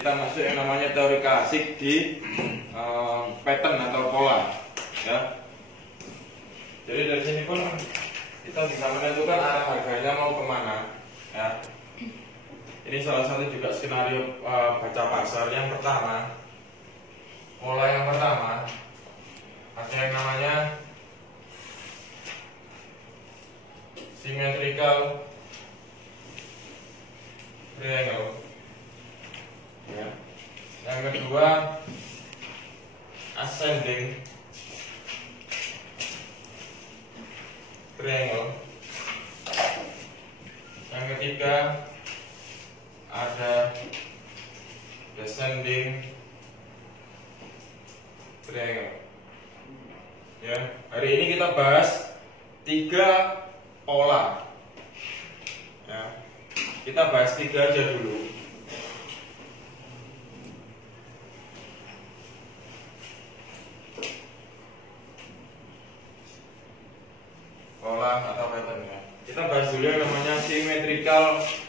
kita masuk yang namanya teori klasik di pattern atau pola, ya. Jadi dari sini pun kita bisa menentukan arah harganya mau kemana, ya. Ini salah satu juga skenario baca pasar yang pertama. Pola yang pertama ada yang namanya symmetrical triangle, ya. Yang kedua ascending triangle. Yang ketiga ada descending triangle. Ya, hari ini kita bahas 3 pola. Ya, kita bahas 3 aja dulu. Pola atau pattern, ya. Kita bahas dulu yang namanya symmetrical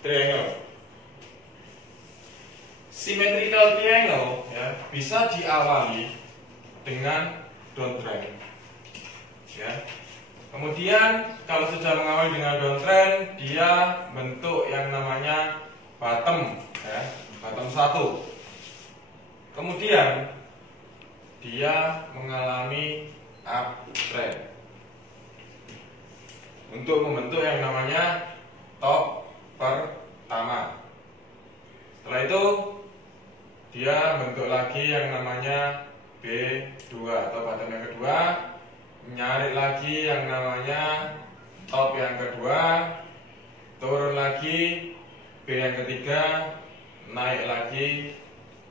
triangle. Symmetrical triangle, ya, bisa diawali dengan downtrend, ya. Kemudian kalau sudah mengawali dengan downtrend, dia bentuk yang namanya bottom, ya, bottom 1. Kemudian dia mengalami uptrend untuk membentuk yang namanya top pertama. Setelah itu dia bentuk lagi yang namanya B2 atau bottom yang kedua, nyari lagi yang namanya top yang kedua, turun lagi B yang ketiga, naik lagi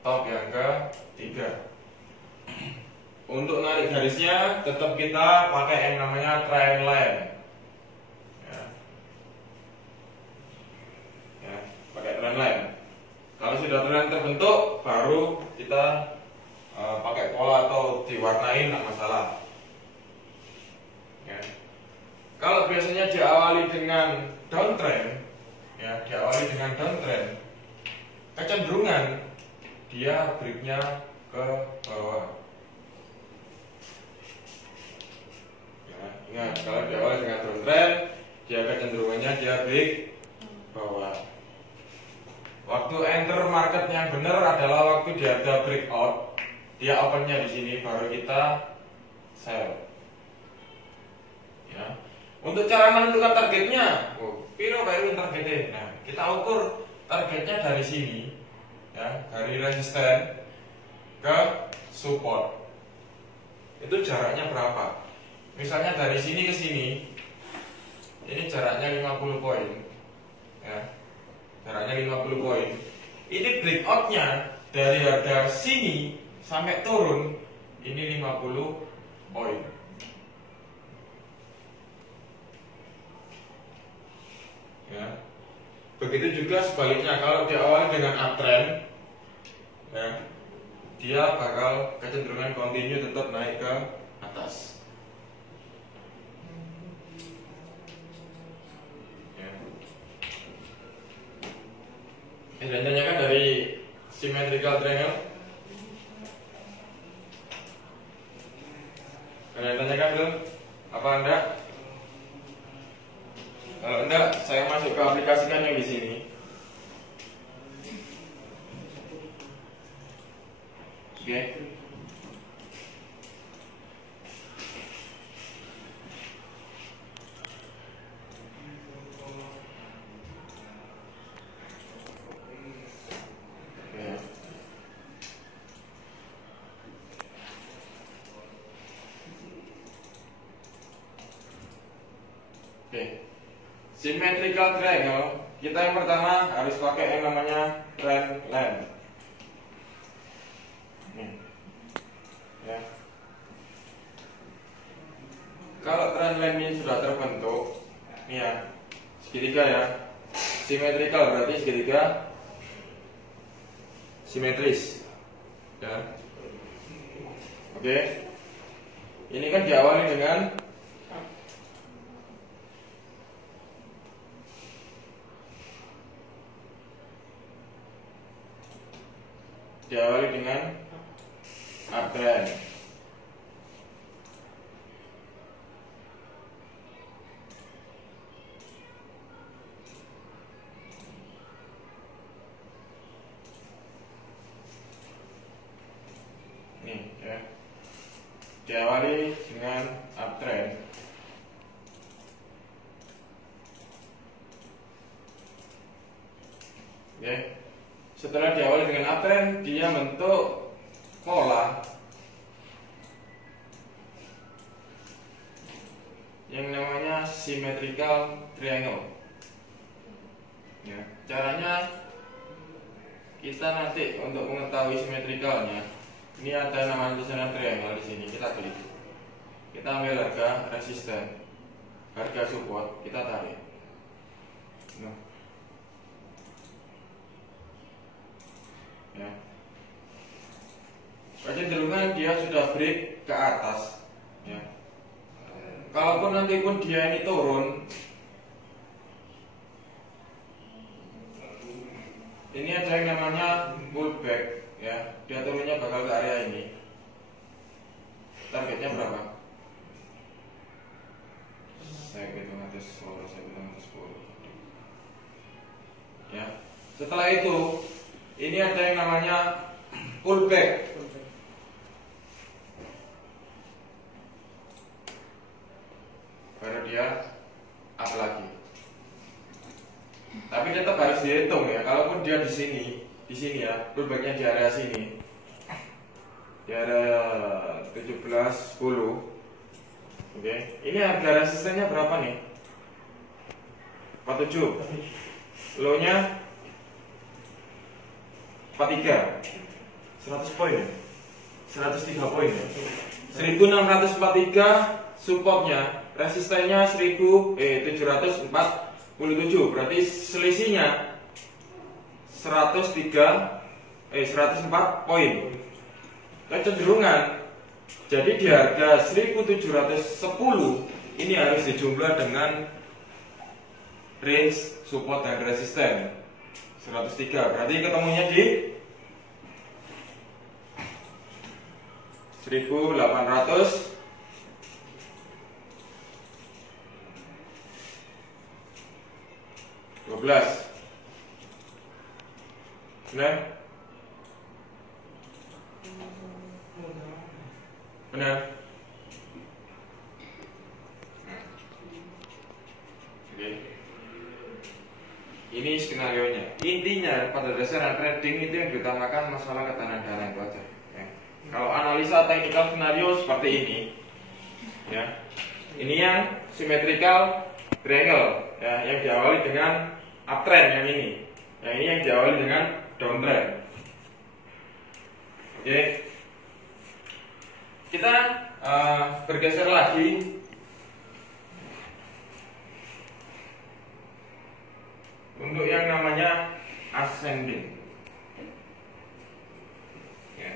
top yang ketiga. Untuk narik garisnya tetap kita pakai yang namanya trend line, ya. Ya, pakai trend line. Kalau sudah trend terbentuk, baru kita pakai pola atau diwarnain, nggak masalah. Ya. Kalau biasanya diawali dengan downtrend, ya, diawali dengan downtrend, kecenderungan dia breaknya ke bawah. Ya, ingat, kalau diawali dengan downtrend, dia kecenderungannya dia break bawah. Waktu enter market yang benar adalah waktu dia ada breakout, dia opennya di sini, baru kita sell. Ya. Untuk cara menentukan targetnya, piro baru targetnya. Nah, kita ukur targetnya dari sini, ya, dari resisten ke support. Itu jaraknya berapa? Misalnya dari sini ke sini, ini jaraknya 50 poin, ya, jaraknya 50 poin. Ini breakoutnya dari harga sini sampai turun, ini 50 poin. Ya. Begitu juga sebaliknya, kalau diawali dengan uptrend, ya, dia bakal kecenderungan continue tetap naik ke atas. Ya. Ini tanyakan dari symmetrical triangle. Kalian tanyakan dulu, apa Anda? Kalau enggak, saya masuk ke aplikasikan yang di sini. Oke. Oke. Symmetrical triangle, kita yang pertama harus pakai yang namanya trend line. Nih. Ya. Kalau trend line ini sudah terbentuk, nih ya, segitiga ya. Symmetrical berarti segitiga simetris. Ya. Oke. Ini kan diawali dengan diawali dengan uptrend. Nih ya, diawali dengan uptrend. Oke. Setelah diawali dengan uptrend, dia bentuk pola yang namanya symmetrical triangle. Ya, caranya kita nanti untuk mengetahui simetrikalnya, ini ada nama tulisannya triangle di sini. Kita klik, kita ambil harga resisten, harga support, kita tarik. Nah, ya, kecenderungan dia sudah break ke atas. Ya, kalaupun nanti pun dia ini turun, ini ada yang namanya pullback. Ya, dia turunnya bakal ke area ini. Targetnya berapa? Saya hitung atas 10, saya hitung atas 10. Ya, setelah itu ini ada yang namanya pullback. Baru dia up lagi. Tapi tetap harus dihitung ya. Kalaupun dia di sini ya, pullbacknya di area sini, di area 17.10. Oke, ini harga resistennya berapa nih? 47. Low-nya 43. 100 poin ya? 103 poin ya? 1643 supportnya, resistennya 747. Berarti selisihnya 104 poin. Kecenderungan. Jadi di harga 1710 ini harus dijumlah dengan range support dan resisten 103. Berarti ketemunya di 1800 12. Benar? Benar? Oke. Ini skenarionya. Intinya pada dasarnya trading itu yang diutamakan masalah ketahanan dana itu aja. Ya. Kalau analisa teknikal skenario seperti ini, ya. Ini yang symmetrical triangle, ya, yang diawali dengan uptrend yang ini. Yang ini yang diawali dengan downtrend. Oke. Kita bergeser lagi untuk yang namanya ascending. Ya.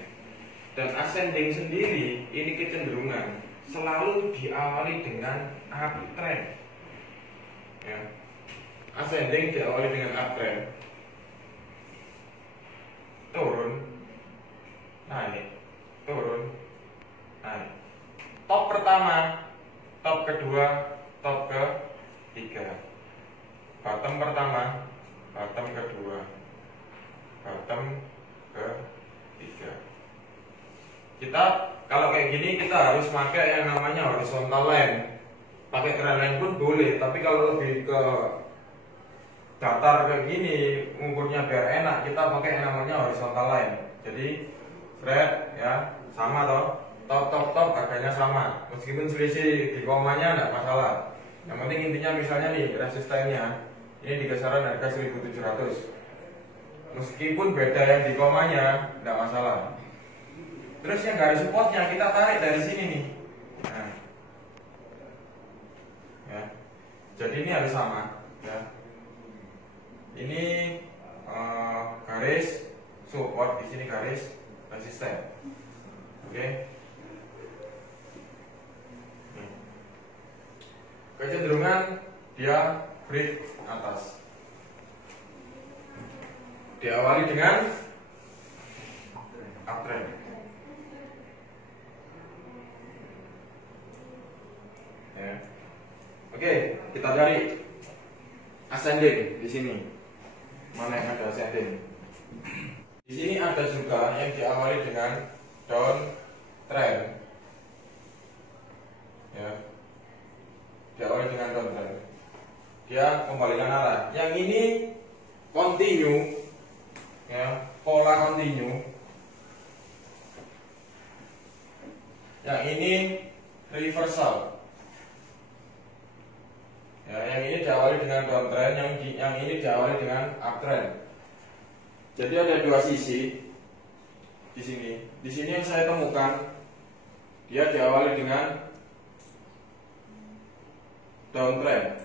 Dan ascending sendiri ini kecenderungan selalu diawali dengan uptrend. Ya. Ascending diawali dengan uptrend, turun, naik, turun, naik. Top pertama, top kedua, top ketiga. Bottom pertama, bottom kedua, bottom ketiga. Kita kalau kayak gini kita harus pakai yang namanya horizontal line. Pakai trend line pun boleh, tapi kalau lebih ke datar kayak gini, ngukurnya biar enak, kita pakai yang namanya horizontal line. Jadi spread ya sama toh, top harganya sama, meskipun selisih di komanya enggak masalah. Yang penting intinya misalnya nih resistennya ini di kisaran harga 1700, meskipun beda yang di komanya enggak masalah. Terus yang garis supportnya kita tarik dari sini nih. Nah, ya, jadi ini harus sama. Ya. Ini garis support, di sini garis resisten. Oke. Kecenderungan dia break atas. Diawali dengan ascending di sini. Mana yang ada ascending? Di sini ada juga yang diawali dengan down trend. Ya. Diawali dengan down trend. Dia kembalikan arah. Yang ini continue, ya, pola continue. Yang ini reversal. Ya, yang ini diawali dengan downtrend, yang ini diawali dengan uptrend. Jadi ada dua sisi di sini. Di sini yang saya temukan dia diawali dengan downtrend.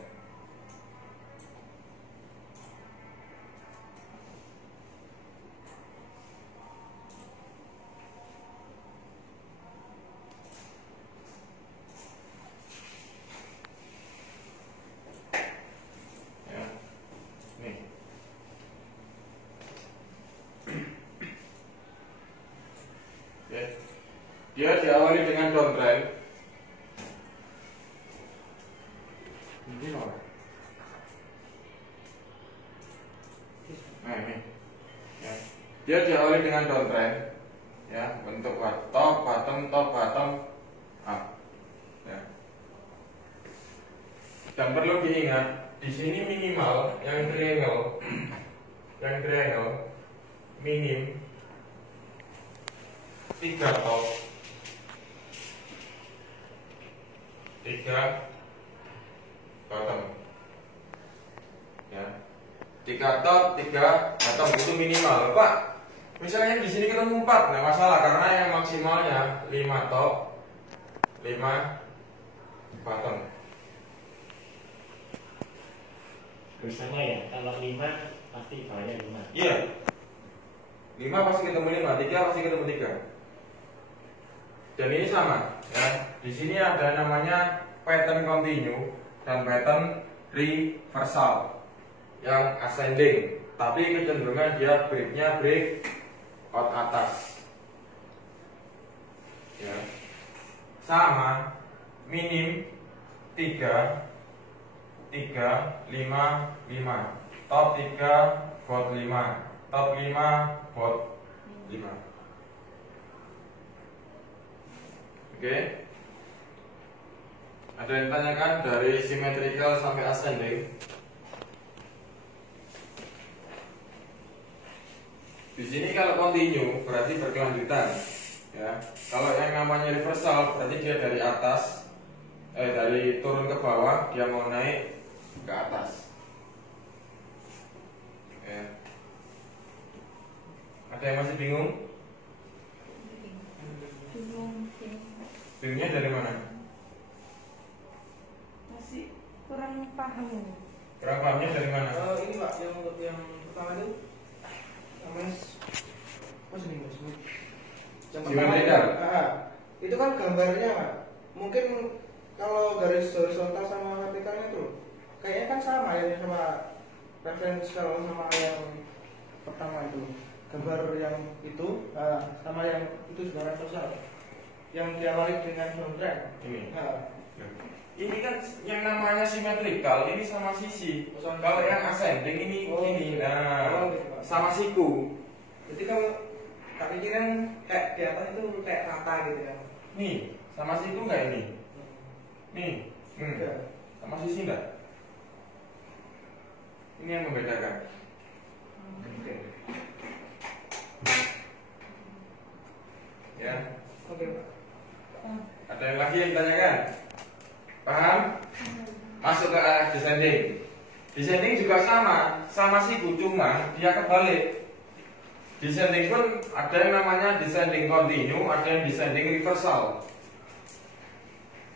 Dia diawali dengan downtrend. Nah ini, ya. Dia diawali dengan downtrend, ya, bentuk top, bottom, up, ya. Dan perlu diingat, di sini minimal yang triangle, minim 3 top, 3 bottom, ya. 3 top, 3 bottom itu minimal, Pak. Misalnya di sini ketemu 4, nggak masalah karena yang maksimalnya 5 top, 5 bottom. Bersama ya, kalau 5 pasti bawahnya 5. Iya. 5 pasti ketemu 5, 3 pasti ketemu 3. Dan ini sama, ya. Di sini ada namanya pattern continue dan pattern reversal yang ascending, tapi kecenderungan dia breaknya break out atas, ya. Sama, minim 3, 5, top 3, bot 5, top 5, bot 5. Oke. Ada yang tanyakan dari symmetrical sampai ascending? Di sini kalau continue berarti berkelanjutan, ya. Kalau yang namanya reversal berarti dia dari atas, dari turun ke bawah, dia mau naik ke atas. Ya. Ada yang masih bingung? Bingungnya dari mana? Masih kurang paham. Kurang pahamnya dari mana? Ini Pak, yang pertama itu mas, ini mas, yang pertama itu kan gambarnya Pak. Mungkin kalau garis horizontal sama vertikalnya itu kayaknya kan sama ya, sama referensial sama yang pertama itu. Gambar yang itu sama yang itu juga referensial. Yang diawali dengan downtrend. Ini. Ini kan yang namanya simetrikal, ini sama sisi. Kalau yang ascending ini ini, nah, sama siku. Jadi kalau tak pikiran kayak di atas itu kayak rata gitu ya. Nih, sama siku nggak ini? Nih, sama sisi enggak? Ini yang membedakan. Oke. Ya. Oke Pak. Ada yang lagi yang ditanyakan? Paham? Masuk ke arah descending. Descending juga sama siku, cuma dia kebalik. Descending pun ada yang namanya descending continue, ada yang descending reversal.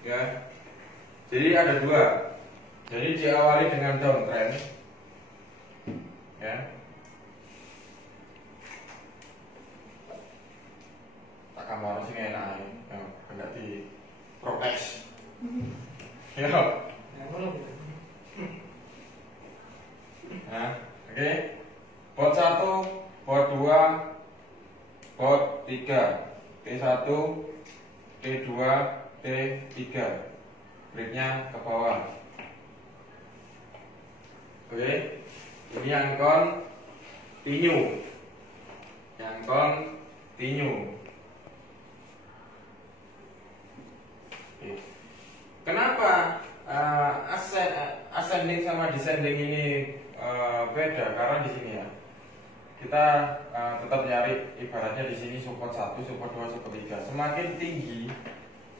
Ya. Jadi ada dua. Jadi diawali dengan downtrend. Ya. Tak kamar sini enak ya, enggak di protes. Ya. Nah, oke. Bot 1, bot 2, bot 3, T1, T2, T3. Breaknya ke bawah. Oke, ini yang continue. Yang continue. Oke. Kenapa ascending sama descending ini beda? Karena di sini ya kita tetap nyari ibaratnya di sini support 1, support 2, support 3. Semakin tinggi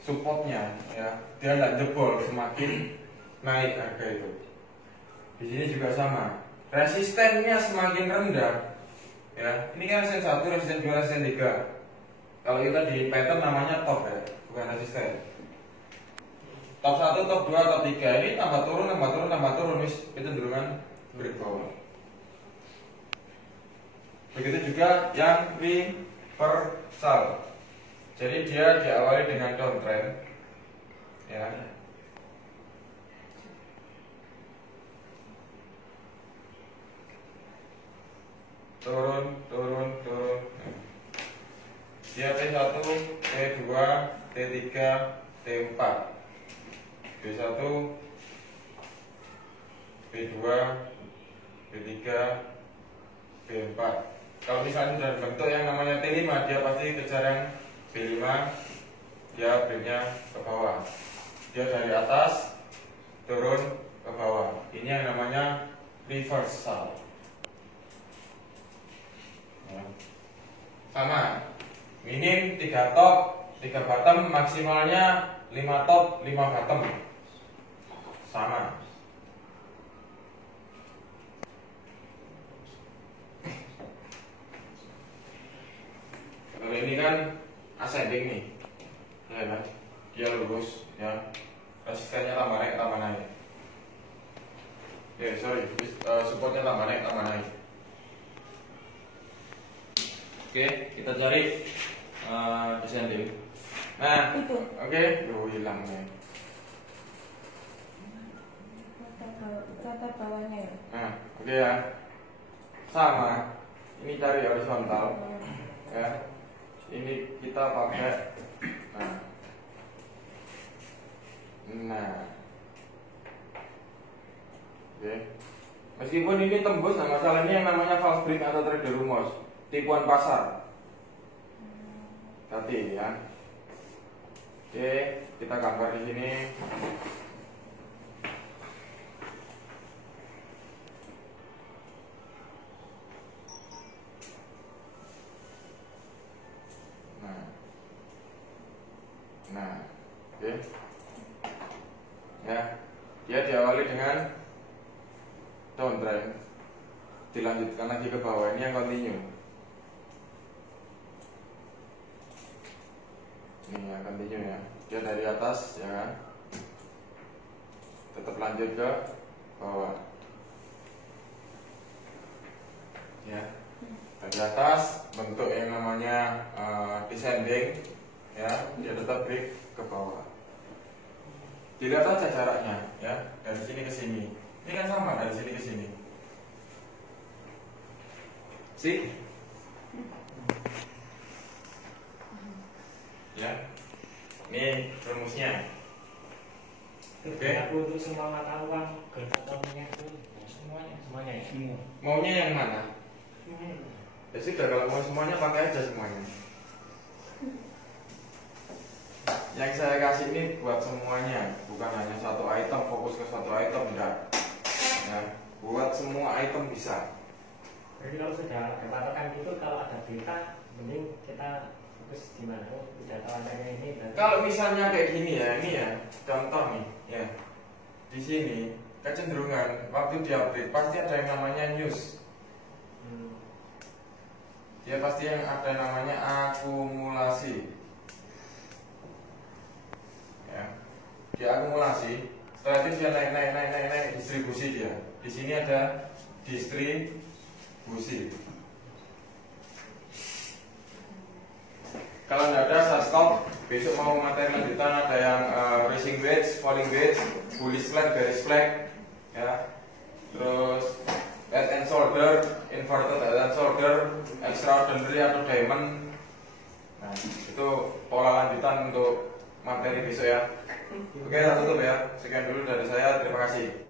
supportnya ya, dia tidak jebol, semakin naik harga itu. Di sini juga sama. Resistennya semakin rendah ya. Ini kan resisten 1, resisten 2, resisten 3. Kalau kita di pattern namanya top ya, bukan resisten. Top 1, top 2, top 3 ini tambah turun, wis kecenderungan break bawah. Begitu juga yang reversal. Jadi dia diawali dengan downtrend, ya. Turun. Dia T1, T2, T3, T4. B1, B2, B3, B4. Kalau misalnya sudah bentuk yang namanya T5, dia pasti kejar yang B5, dia breaknya ke bawah. Dia dari atas turun ke bawah. Ini yang namanya reversal. Ya. Sama, minim 3 top, 3 bottom, maksimalnya 5 top, 5 bottom. Sama. Kalau ini kan ascending nih, ya kan? Dia lurus, ya. Resistennya tambah naik. Supportnya tambah naik. Oke, kita cari descending. Nah, Itu. oke, hilang nih. Rata bawahnya ya. Nah, oke ya. Sama. Ini cari horizontal, ya. Ini kita pakai nah oke. Meskipun ini tembus, nah masalah ini yang namanya false break atau trader rumors, tipuan pasar. Hati ya. Oke, kita gambar di sini. Nah, oke. Ya, dia diawali dengan downtrend, dilanjutkan lagi ke bawah. Ini yang continue. Ini yang continue ya. Dia dari atas ya kan, tetap lanjut ke bawah. Ya, dari atas bentuk yang namanya descending. Ya, dia tetap break ke bawah. Dilihat saja jaraknya, ya, dari sini ke sini. Ini kan sama dari sini ke sini. Si? Ya, ini rumusnya. Oke. Aku untuk semua mata uang, gertakannya itu semuanya semua. Maunya yang mana? Ya sudah, kalau mau semuanya pakai aja semuanya. Yang saya kasih ini buat semuanya, bukan hanya satu item, fokus ke satu item, enggak. Ya, buat semua item bisa. Jadi kalau sudah ada patokan gitu, kalau ada berita, mending kita fokus di mana? Udah tahu adanya ini. Kalau misalnya kayak gini ya, ini ya, contoh nih, ya. Di sini kecenderungan waktu dia update pasti ada yang namanya news. Dia pasti yang ada namanya akumulasi. Ya, dia akumulasi. Setelah itu dia naik distribusi dia. Di sini ada distribusi. Kalau tidak ada saya stop. Besok mau materi lanjutan ada yang rising wedge, falling wedge, bullish flag, bearish flag, ya. Terus head and shoulder, inverted head and shoulder, extraordinary atau diamond. Nah, itu pola lanjutan untuk materi besok ya. Oke, tutup ya. Sekian dulu dari saya. Terima kasih.